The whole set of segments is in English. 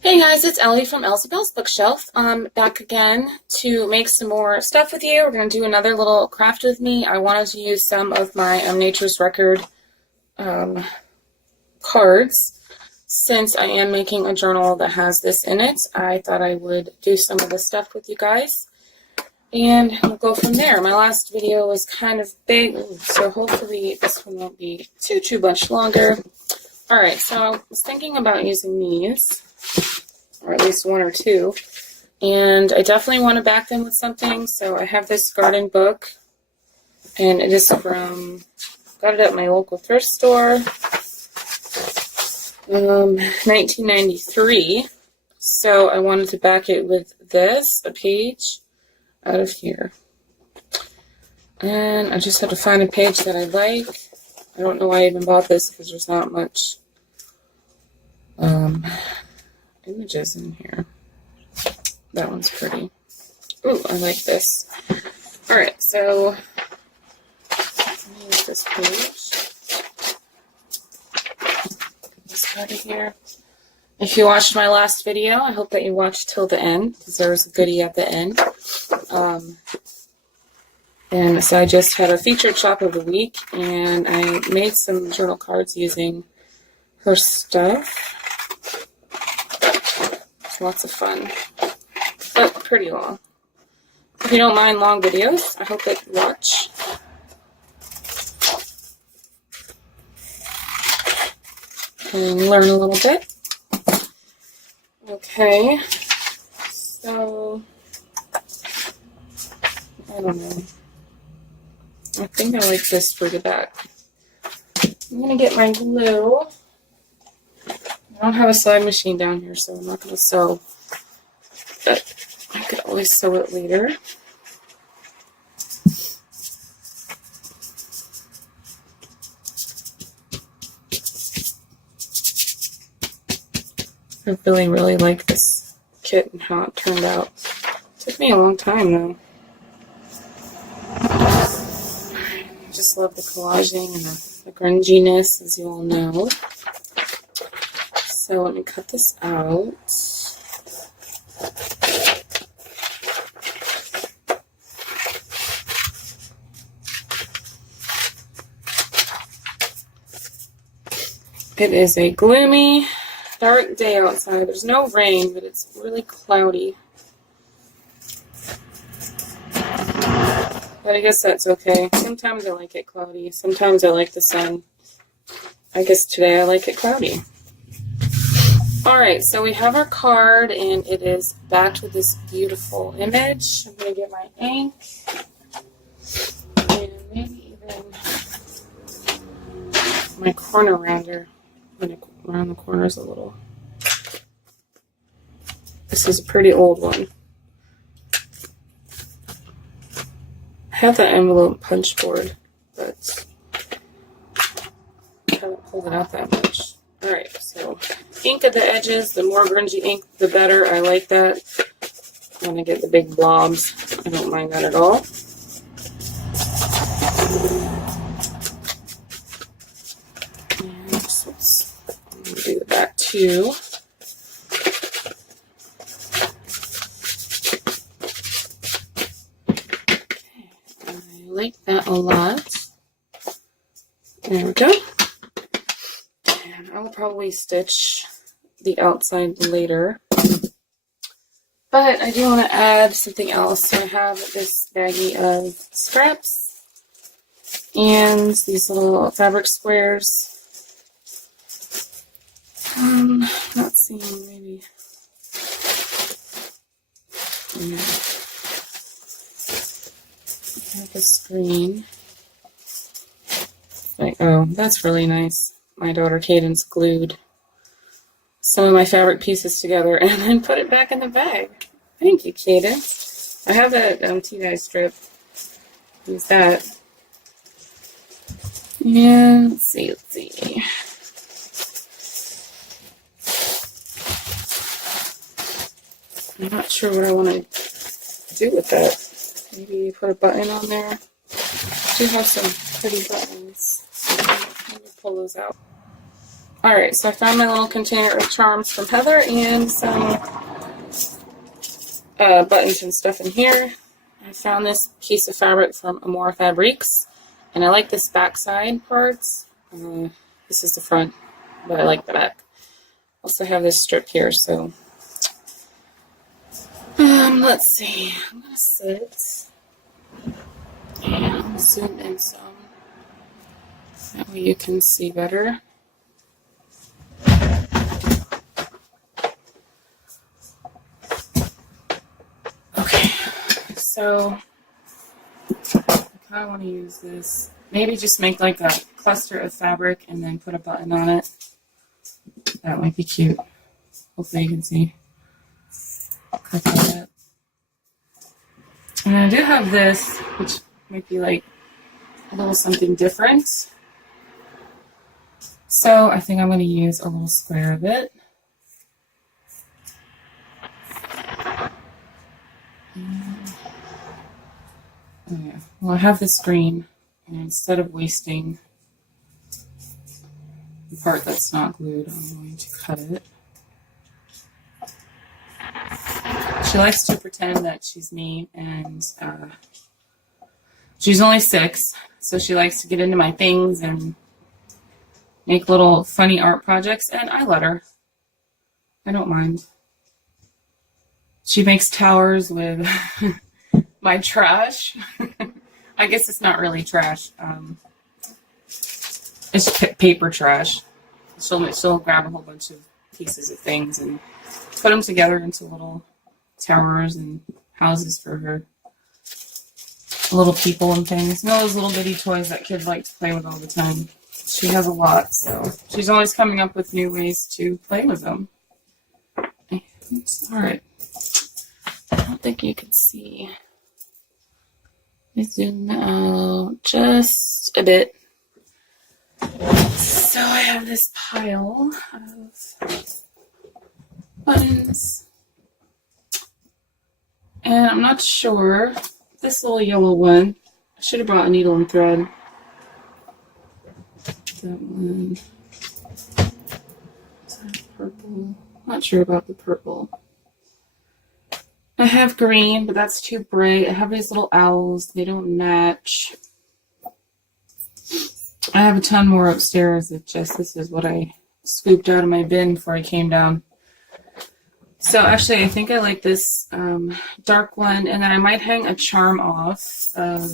Hey guys, it's Ellie from Elsie Bell's Bookshelf. I'm back again to make some more stuff with you. We're going to do another little craft with me. I wanted to use some of my Nature's Record cards. Since I am making a journal that has this in it, I thought I would do some of the stuff with you guys. And we'll go from there. My last video was kind of big, so hopefully this one won't be too much longer. Alright, so I was thinking about using these, or at least one or two, and I definitely want to back them with something. So I have this garden book, and it is from, got it at my local thrift store, 1993. So I wanted to back it with this, a page out of here, and I just had to find a page that I like. I don't know why I even bought this because there's not much images in here. That one's pretty. Ooh, I like this. Alright, so let me use this page. This out of here. If you watched my last video, I hope that you watched till the end, because there was a goodie at the end. And so I just had a featured shop of the week, and I made some journal cards using her stuff. It's lots of fun, but pretty long. If you don't mind long videos, I hope that you watch. And learn a little bit. Okay, so I don't know. I think I like this for the back. I'm going to get my glue. I don't have a sewing machine down here, so I'm not going to sew. But I could always sew it later. I really like this kit and how it turned out. It took me a long time, though. I just love the collaging and the grunginess, as you all know. So let me cut this out. It is a gloomy, dark day outside. There's no rain, but it's really cloudy. But I guess that's okay. Sometimes I like it cloudy. Sometimes I like the sun. I guess today I like it cloudy. Alright, so we have our card, and it is backed with this beautiful image. I'm going to get my ink. And maybe even my corner rounder. I'm going to round the corners a little. This is a pretty old one. I have that envelope punch board, but I haven't pulled it out that much. Alright, so ink at the edges. The more grungy ink, the better. I like that. I want to get the big blobs. I don't mind that at all. And so I'm going to do the back too. I like that a lot. There we go. And I will probably stitch the outside later. But I do want to add something else. So I have this baggie of scraps and these little fabric squares. Not seeing, maybe. Yeah. I have a screen. Like, oh, that's really nice. My daughter Cadence glued some of my fabric pieces together and then put it back in the bag. Thank you, Cadence. I have that tea-dye strip. Use that. And let's see. I'm not sure what I want to do with that. Maybe put a button on there. I do have some pretty buttons. Let me pull those out. Alright, so I found my little container of charms from Heather and some buttons and stuff in here. I found this piece of fabric from Amore Fabriques, and I like this backside parts. This is the front, but I like the back. Also have this strip here, so let's see. I'm gonna sit and zoom in some. That way you can see better. Okay, so I kind of want to use this. Maybe just make like a cluster of fabric and then put a button on it. That might be cute. Hopefully you can see. Click on that. And I do have this, which might be like a little something different. So I think I'm going to use a little square of it. Oh yeah. Well, I have this green, and instead of wasting the part that's not glued, I'm going to cut it. She likes to pretend that she's me, and she's only 6, so she likes to get into my things and make little funny art projects, and I let her. I don't mind. She makes towers with my trash. I guess it's not really trash. It's paper trash. She'll grab a whole bunch of pieces of things and put them together into little towers and houses for her little people and things. You know those little bitty toys that kids like to play with all the time? She has a lot, so she's always coming up with new ways to play with them. Alright. I don't think you can see. Let me zoom out just a bit. So I have this pile of buttons. And I'm not sure. This little yellow one, I should have brought a needle and thread. That one. Is that purple? Not sure about the purple. I have green, but that's too bright. I have these little owls. They don't match. I have a ton more upstairs. This is what I scooped out of my bin before I came down. So actually, I think I like this dark one, and then I might hang a charm off of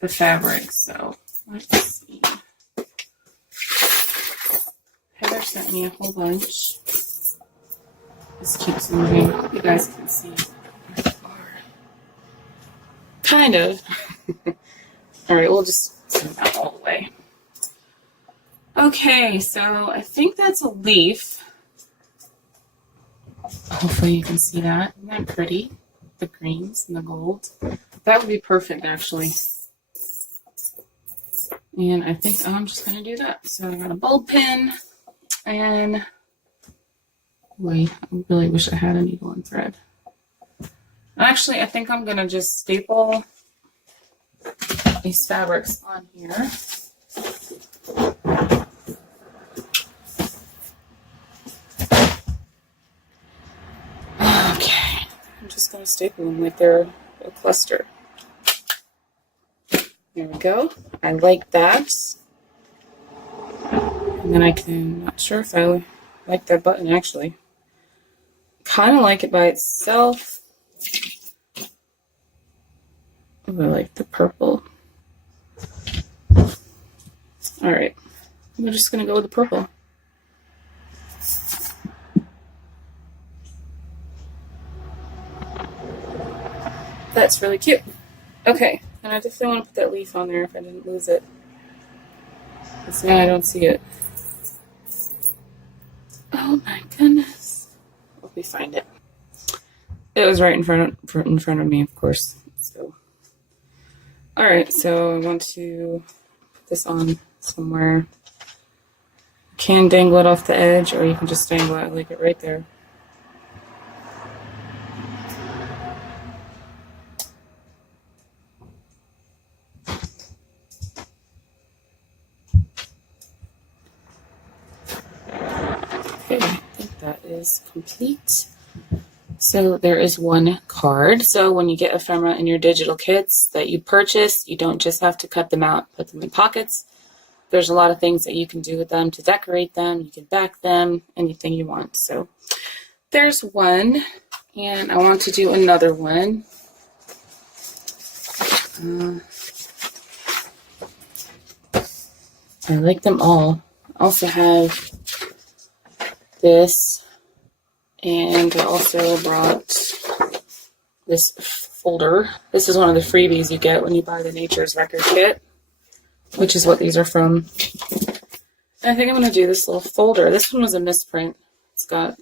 the fabric. So let's see. Heather sent me a whole bunch. This keeps moving. I hope you guys can see. Kind of. Alright, we'll just zoom out all the way. Okay, so I think that's a leaf. Hopefully you can see that. Isn't that pretty? The greens and the gold. That would be perfect, actually. And I think I'm just going to do that. So I got a bulb pin, and wait, I really wish I had a needle and thread. Actually, I think I'm going to just staple these fabrics on here. Okay, I'm just going to staple them like they're a cluster. There we go. I like that. And then I can, not sure if I like that button actually. Kind of like it by itself. Oh, I like the purple. Alright, I'm just going to go with the purple. That's really cute. Okay, and I definitely want to put that leaf on there if I didn't lose it. Because now I don't see it. Oh my goodness. Hope we find it. It was right in front of me, of course. So, alright, so I want to put this on somewhere. You can dangle it off the edge, or you can just dangle it like it right there. Okay, I think that is complete. So there is one card. So when you get ephemera in your digital kits that you purchase, you don't just have to cut them out, put them in pockets. There's a lot of things that you can do with them to decorate them. You can back them, anything you want. So there's one, and I want to do another one. I like them all. I also have this, and I also brought this folder. This is one of the freebies you get when you buy the Nature's Record kit, which is what these are from. And I think I'm going to do this little folder. This one was a misprint. It's got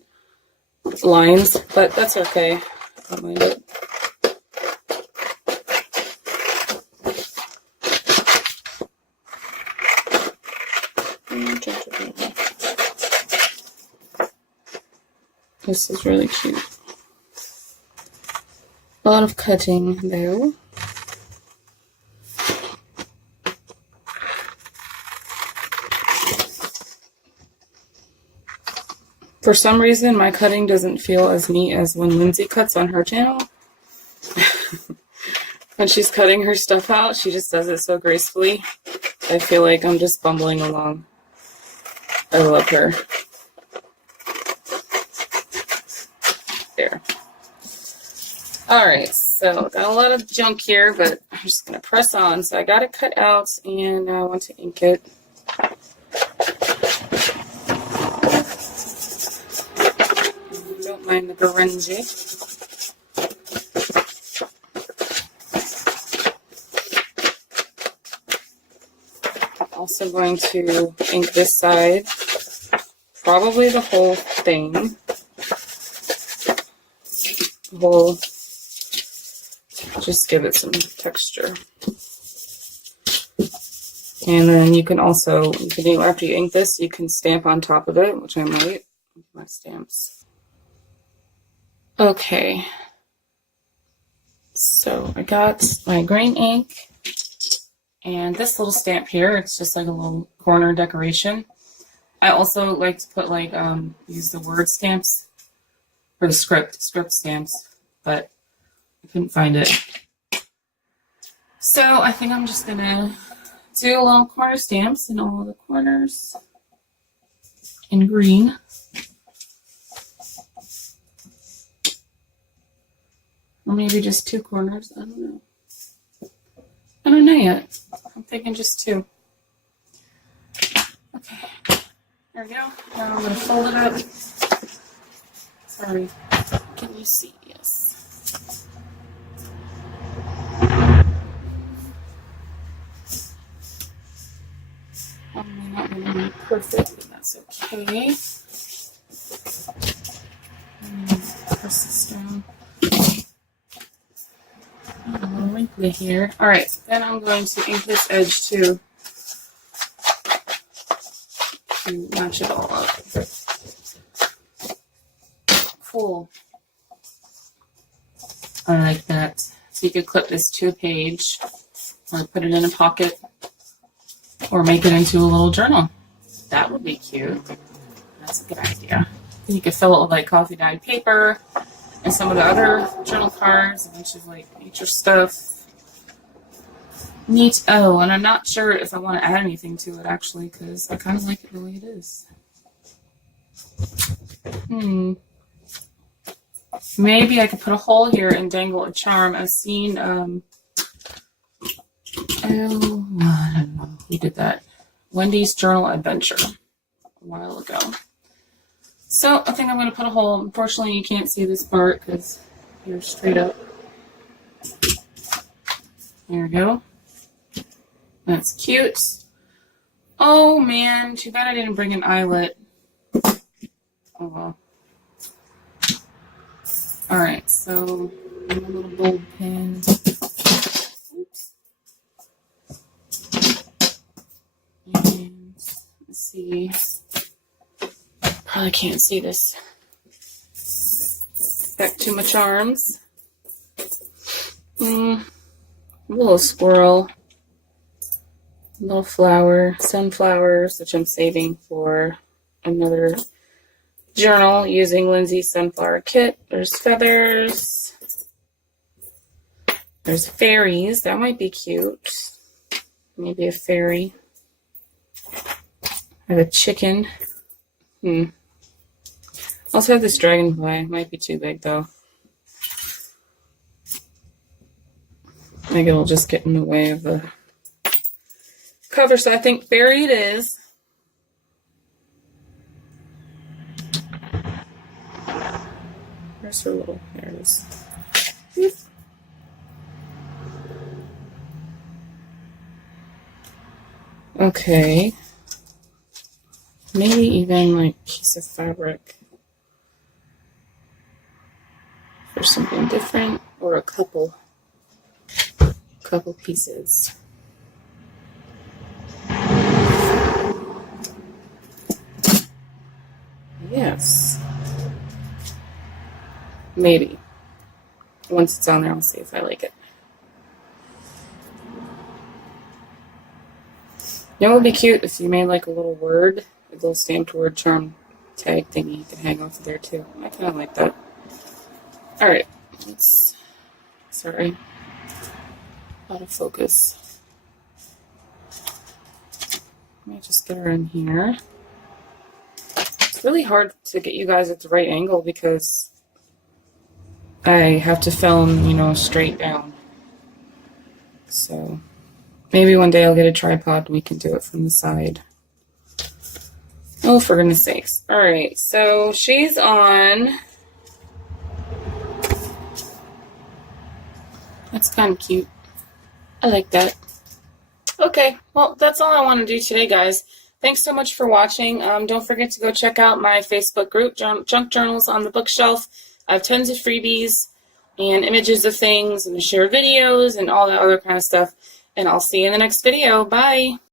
lines, but that's okay. I don't mind it. This is really cute. A lot of cutting though. For some reason, my cutting doesn't feel as neat as when Lindsay cuts on her channel. When she's cutting her stuff out, she just does it so gracefully. I feel like I'm just bumbling along. I love her. There. Alright, so got a lot of junk here, but I'm just going to press on. So I got it cut out, and I want to ink it. Don't mind the Berenji. I'm also going to ink this side, probably the whole thing. The whole, just give it some texture. And then you can also, after you ink this, you can stamp on top of it, which I might with my stamps. Okay, so I got my green ink and this little stamp here. It's just like a little corner decoration. I also like to put like use the word stamps for the script stamps, but I couldn't find it. So I think I'm just gonna do little corner stamps in all the corners in green. Or maybe just two corners. I don't know. I don't know yet. I'm thinking just two. Okay. There we go. Now I'm going to fold it up. Sorry. Can you see? Yes. I'm not going to be perfect, but that's okay. Press this down. A little wrinkly here. Alright, then I'm going to ink this edge too to match it all up. Cool. I like that. So you could clip this to a page or put it in a pocket or make it into a little journal. That would be cute. That's a good idea. And you could fill it with like coffee dyed paper and some of the other journal cards, a bunch of like nature stuff. Neat. Oh, and I'm not sure if I want to add anything to it actually, because I kind of like it the way it is. Maybe I could put a hole here and dangle a charm. I've seen, I don't know who did that. Wendy's Journal Adventure a while ago. So I think I'm going to put a hole. Unfortunately, you can't see this part because you're straight up. There we go. That's cute. Oh man, too bad I didn't bring an eyelet. Oh well. Alright, so a little bold pen. Oops. And let's see. Probably can't see this. Back to my charms. A little squirrel. A little flower. Sunflowers, which I'm saving for another journal using Lindsay's Sunflower Kit. There's feathers. There's fairies. That might be cute. Maybe a fairy. I have a chicken. Also have this dragonfly. Might be too big though. I think it'll just get in the way of the cover. So I think fairy it is. Where's her little, there it is. Okay. Maybe even like a piece of fabric for something different, or a couple pieces. Yes. Maybe. Once it's on there, I'll see if I like it. You know what would be cute if you made like a little word, a little stamped word charm tag thingy you can hang off of there too. I kind of like that. Alright, sorry, out of focus. Let me just get her in here. It's really hard to get you guys at the right angle because I have to film, straight down. So maybe one day I'll get a tripod and we can do it from the side. Oh, for goodness sakes. Alright, so she's on. That's kind of cute. I like that. Okay, well, that's all I want to do today, guys. Thanks so much for watching. Don't forget to go check out my Facebook group, Junk Journals on the Bookshelf. I have tons of freebies and images of things and share videos and all that other kind of stuff. And I'll see you in the next video. Bye!